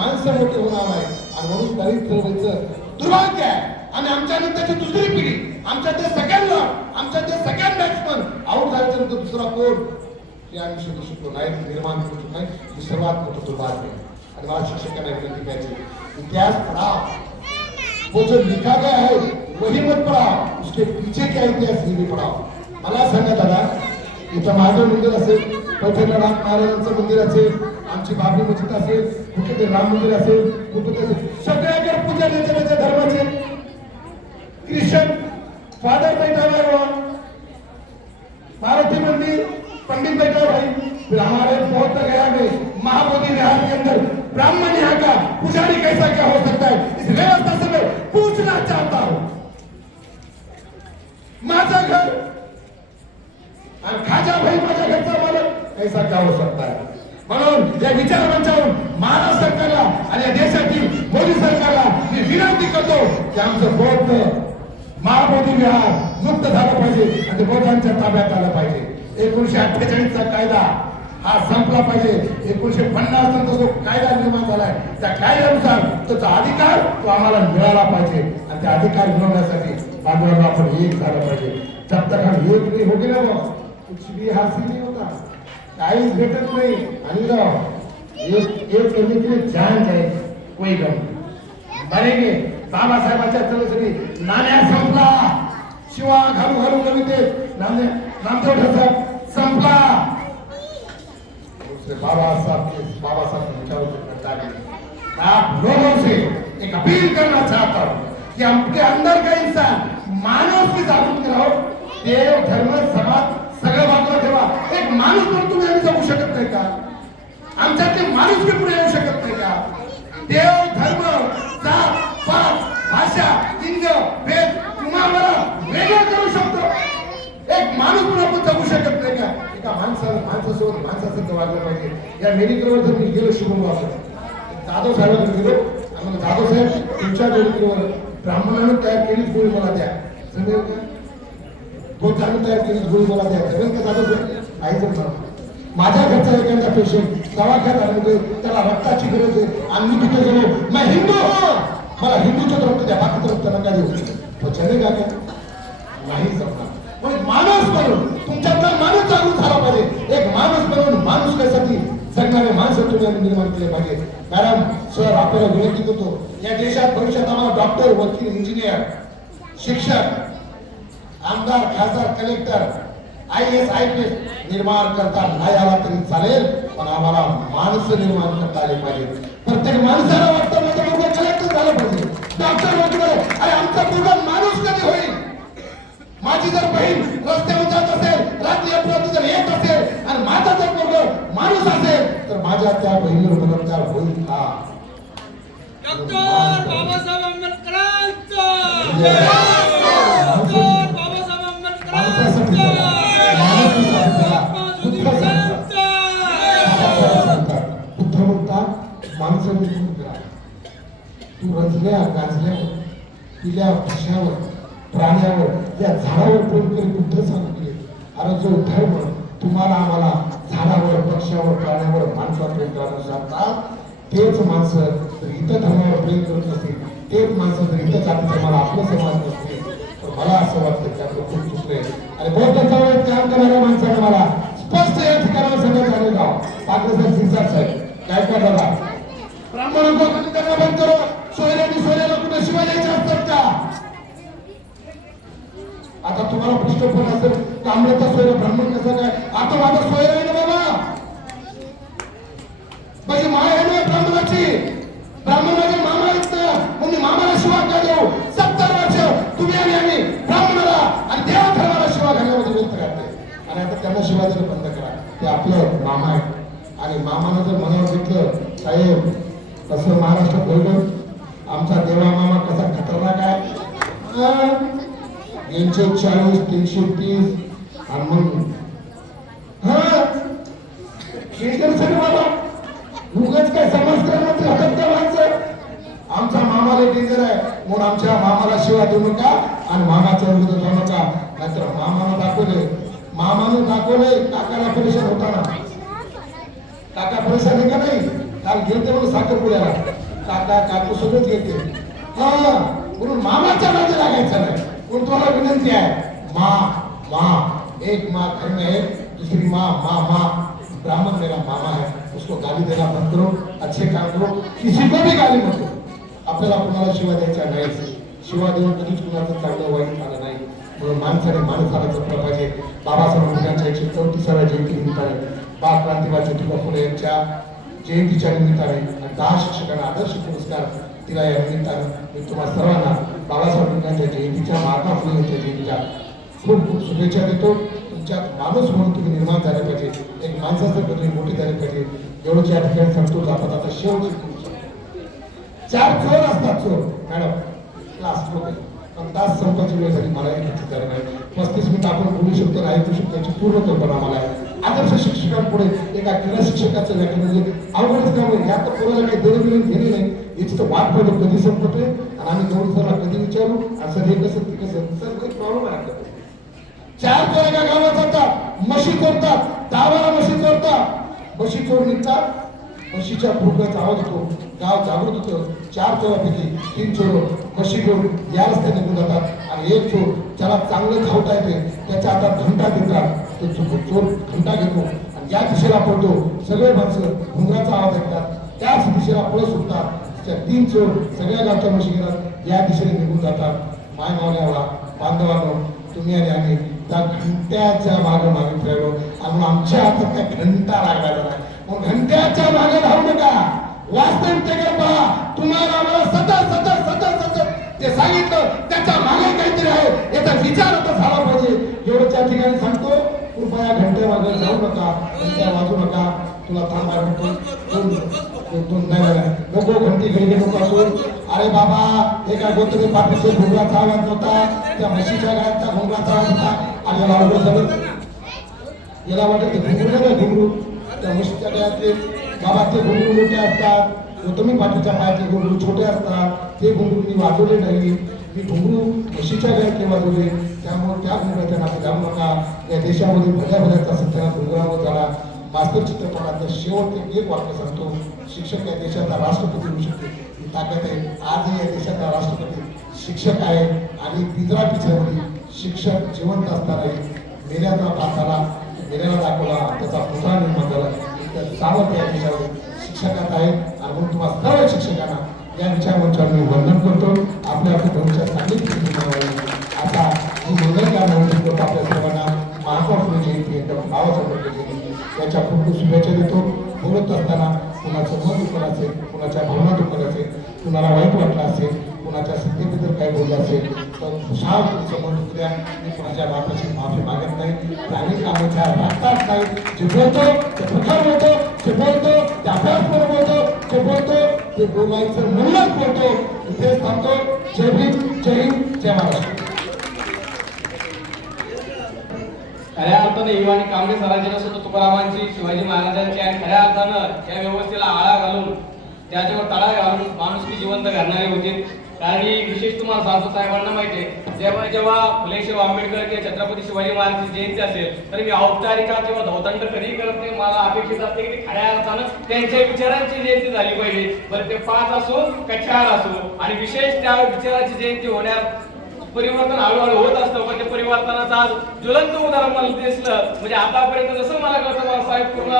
माणसं मोठे होणार आहे आणि म्हणून दलित व्हायचं दुर्भाग्य आहे. आणि आमच्या नंतरची दुसरी पिढी आमच्या ते सगळ्यांना आमच्या ते सगळ्या बॅट्समन आऊट झाल्याच्यानंतर दुसरा कोण? हे आम्ही शोधू शकतो नाही निर्माण करू शकलो नाही. ही सर्वात मोठं दुर्भाग्य आहे. आणि मला शिक्षकांना विनंती करायची इतिहास पढ़ा. वो जो लिखा गया है वही मत पढ़ाओ उसके पीछे क्या इतिहास हे पढ़ाओ. मला सांगा दादा इथं माझं मंदिर असेल पैठणला राम महाराजांचं मंदिर असेल? आमची बाबरी मस्जिद असेल कुठे ते राम मंदिर असेल कुठे ते सगळ्याकडे पूजा त्याच्या धर्माचे ख्रिश्चन फादर बैठा हुआ है मारुति मंदिर, पंडित बैठा भाई। फिर हमारे बौद्ध गया में महाबोधि विहार के अंदर, ब्राह्मण यहाँ का पुजारी कैसा क्या हो सकता है? इस व्यवस्था से मैं पूछना चाहता हूँ। माझं घर। आणि खाजा भाई माझ्या घरचा मालक कैसा क्या हो सकता है? म्हणून या विचार मंचावरून महाराष्ट्र सरकारला आणि या देशातील मोदी सरकारला मी विनंती करतो की आमचं बौद्ध महाबोधी विहार मुक्त झालं पाहिजे आणि बौद्धांच्या ताब्यात आलं पाहिजे. एकोणीशे अठ्ठेचाळीसचा कायदा हा संपला पाहिजे. एकोणीशे पन्नास नंतर जो कायदा निर्माण झालाय त्या कायद्यानुसार त्याचा अधिकार तो आम्हाला मिळाला पाहिजे. आणि त्या अधिकार मिळवण्यासाठी बांधवांना आपण एक झालं पाहिजे. जब तक हम एक नाही हो गेला ना कुछ भी हासिल नहीं होता. काहीच भेटत नाही. आणि एक एक करने के लिए जान जाए कोई गम नहीं. मरेंगे बाबासाहेबांच्या चळवळीसाठी नाण्या संपला. शिवा घालू घालू कविते. नामदेव नामदेव ठसक संपला. उससे बाबा साहब के बाबा के विचारों को करता आप लोगों से एक अपील करना चाहता हूँ कि आपके अंदर का इंसान मानव की जागृत कराओ देव धर्म समाज सगळं बाजूला ठेवा. एक माणूस म्हणून तुम्ही आम्ही जगू शकत नाही का आमच्यातले माणूस पुढे येऊ शकत नाही का? देव धर्म जात पात भाषा लिंग भेद तुम्हाला वेगळं करू शकतो? एक माणूस म्हणून आपण जगू शकत नाही का? एका माणसाला माणसासोबत माणसासारखं वागलं पाहिजे. या मेडिकलवर जर मी गेलो शुभम वापर जाधव साहेबांना गेलो. आम्हाला जाधव साहेब तुमच्या मेडिकलवर ब्राह्मणानं तयार केली गोळी मला द्या. जमेल का? गोचानं तयार केली गोळी मला द्या. जमेल का जाधव साहेब? आई जर माझ्या घरचा एखादा पेशंट दवाखान्यात आले त्याला रक्ताची गरज आहे. आणि मी तिथे गेलो. मी हिंदू हो. मला हिंदूचं रक्त द्या बाकीचं रक्त नका देऊ तो चले का नाही जमणार. पण माणूस म्हणून तुमच्यातला माणूस चालू झाला पाहिजे. एक माणूस म्हणून माणूस कशासाठी जगणारे माणसं तुम्ही निर्माण केले पाहिजे. मॅडम सर आपल्याला विनंती करतो. या देशात भविष्यात आम्हाला डॉक्टर वकील इंजिनियर शिक्षक आमदार खासदार collector I S I P S निर्माण करता नाही आला तरी चालेल पण आम्हाला माणसं निर्माण करता आले पाहिजे प्रत्येक माणसाला वाटतं माझं कलेक्टर झालं पाहिजे. डॉक्टर वकील तू गाजल्यावर पिल्या पशावर प्राण्यावर या झाडावर प्रेम करी बुद्ध सांगितले अरे जो धर्म तुम्हाला आम्हाला झाडावर पक्षावर प्राण्यावर माणसावर प्रेम करायला सांगतात तेच माणसं जर इतर धर्मावर प्रेम करत नसतील तेच माणसं जर इतर जाती धर्माला आपलं समाज नसतील तर मला असं वाटतं की आपलं खूप चुकलंय आणि बौद्ध काम करणाऱ्या माणसं आमचं मनावर घेतलं साहेब कसं महाराष्ट्र बोललं. आमचा देवा मामा कसा खतरनाक आहे? तीनशे चाळीस तीनशे तीस. आणि मग? बाबा काय समाजकारणात राहतात का माणसं. आमचा मामाला डेंजर आहे. म्हणून आमच्या मामाला शिवा देऊ नका आणि मामाच्या विरुद्ध जाऊ नका. नाहीतर मामानं दाखवले. मामाने दाखवले काकाला परिषद होताना. काका पैसा नाही का नाही. काल घेते म्हणून साखरपुड्याला काका काकू सोबत घेते हा म्हणून मामाच्या नादी लागायचं नाही. म्हणून तुम्हाला विनंती आहे. मा मा एक माँ घर में है दूसरी माँ माँ माँ. ब्राह्मण मेरा मामा है. उसको गाली देना बंद करो. अच्छे काम करो. किसी को भी गाली मत करो आपल्याला कुणाला शिवा द्यायचा नाही. शिवा देऊन कधीच कुणाचं चांगलं वाईट आलं नाही. म्हणून माणसाने माणसाला जपलं पाहिजे. बाबासाहेब आंबेडकरांच्या एकशे चौतीसाव्या जयंती निमित्ताने बाळ क्रांतिवाद ज्योतिबा फुले यांच्या जयंतीच्या निमित्ताने दहा शिक्षकांना आदर्श पुरस्कार तिला या निमित्तानं मी तुम्हाला सर्वांना बाबासाहेब आंबेडकरांच्या जयंतीच्या महात्मा फुले यांच्या जयंतीच्या खूप खूप शुभेच्छा देतो. तुमच्यात माणूस म्हणून तुम्ही निर्माण झाले पाहिजे. एक माणसाचं तुम्ही मोठे झाले पाहिजे. एवढंच या ठिकाणी सांगतो जातात आता शेवटची चार चोर असतात चोर. मॅडम लास्टमध्ये पण तास संपाची वेळ झाली मला घ्यायची गरज नाही. पस्तीस मिनिट आपण बोलू शकतो नाही ऐकू शकतो याची पूर्ण कल्पना मला आहे. आदर्श शिक्षकांपुढे एका क्रीडा शिक्षकाचं व्याख्यान म्हणजे अवघडच काम आहे. या तर कोणाला काही देणं मिळून घेणे नाही. याची तर वाट पाहिजे कधी संपतोय? आणि आम्ही गौरव सरला कधी विचारू? असं हे कसं ते कसं? सर काही प्रॉब्लेम आहे आपल्याकडे. चार तर एका गावात जातात. म्हशी चोरतात. दहा म्हशी चोरतात. म्हशी चोर निघतात. म्हशीच्या भुरकाचा आवाज होतो गाव जागृत होतं. चार चोरापैकी तीन चोर म्हशी घेऊन या रस्त्याने निघून जातात. आणि एक चोर ज्याला चांगलं धावता येते त्याच्या हातात घंटा देतात. तो चोर घंटा घेतो. आणि या दिशेला पळतो. सगळे माणसं घुंगराचा आवाज ऐकतात. त्याच दिशेला पळत सुटतात. त्या तीन चोर सगळ्या गावच्या म्हशी घेतात या दिशेने निघून जातात. माय मावल्याला बांधवांनो तुम्ही आणि आम्ही त्या घंट्याच्या मागे मागे फिरलो आणि आमच्या हातात त्या घंटा लागला. नाही मग घंट्याच्या मागे धावू नका. वास्तविकतेकडे पहा. तुम्हाला सतत सतत सतत सतत ते सांगितलं. त्याच्यामागे काहीतरी आहे. याचा विचार आता झाला पाहिजे एवढं त्या ठिकाणी सांगतो कृपया घंट्या मागे नका घंट्या वाजू नका तुला थांबा म्हणतो. दोन नको घंटी घडी नको असो अरे बाबा एका गोत्रे पाठीचे घुंगराचा आवाज होता. त्या म्हशीच्या गायचा घुंगराचा आवाज होता. आणि याला सगळं. याला वाटत घुंगरू नाही घुंगरू त्या म्हशीच्या गायातले बाबा ते घुंगरू मोठे असतात. तुम्ही पाठीच्या पायाचे घुंगरू छोटे असतात. ते घुंगरू मी वाजवले नाही. मी घुंगरू म्हशीच्या गायातले वाजवले त्यामुळे त्या घुंगराच्या नाते जाऊ नका या देशामध्ये भल्या भल्याचा सत्यानाश घुंगरावर झाला. मास्तर चित्रपटातलं शेवटचे एक वाक्य सांगतो. शिक्षक या देशाचा राष्ट्रपती होऊ शकते. ही ताकद आहे. आजही या देशाचा राष्ट्रपती शिक्षक आहे. आणि पिंजरा पिछामध्ये शिक्षक जिवंत असतानाही मेल्याचा पाताला मेल्याला दाखवला. त्याचा पुतळा निर्माण झाला. इतकं सामर्थ्य या देशामध्ये शिक्षकात आहे. आणि म्हणून तुम्हाला सर्व शिक्षकांना या विचारमंचावर मी वंदन करतो आपल्या कुटुंबाच्या चांगली स्थिती बनवावी आता ही मंगल काम नोंदणी करतो. आपल्या सर्वांना महात्मा जयंती एकदम बाबासाहेब जयंती याच्या खूप खूप शुभेच्छा देतो. बोलत असताना कुणाचं मन दुखलं असेल कुणाच्या भावना दुखत असेल कुणाला वाईट वाटलं असेल कुणाच्या सिद्धीबद्दल काय बोललं असेल तर खुशाल तुमचं मन दुखू द्या. मी कुणाच्या बापाची माफी मागत नाही. प्राणी कामाच्या रक्तात नाही. जे बोलतो ते प्रथम होतो जे बोलतो ते अभ्यास बरोबर होतो जे बोलतो ते बोलायचं म्हणूनच बोलतो इथे थांबतो. जय भीम जय हिंद जय महाराष्ट्र. खऱ्या अर्थाने युवानी आणि काँग्रेस स्वराज्याला तुकारामांची शिवाजी महाराजांची आणि खऱ्या अर्थानं या व्यवस्थेला आळा घालून त्याच्यावर तळा घालून माणुसकी जिवंत घालणारे होते. कारण ही विशेष तुम्हाला सांगतो साहेबांना माहिती आहे जेव्हा जेव्हा फुले शिव आंबेडकर किंवा छत्रपती शिवाजी महाराजांची जयंती असेल तर मी औपचारिका किंवा धवतंड कधीही करत नाही. मला अपेक्षित असते की ते खऱ्या अर्थानं त्यांच्या विचारांची जयंती झाली पाहिजे. बरं ते पाच असो का चार असो आणि विशेष त्या विचाराची जयंती होण्यात परिवर्तन हळूहळू होत असतं. पण ते परिवर्तनाचं आज ज्वलंत उदाहरण मला दिसलं. म्हणजे आतापर्यंत जसं मला कळतं मला साहेब पूर्ण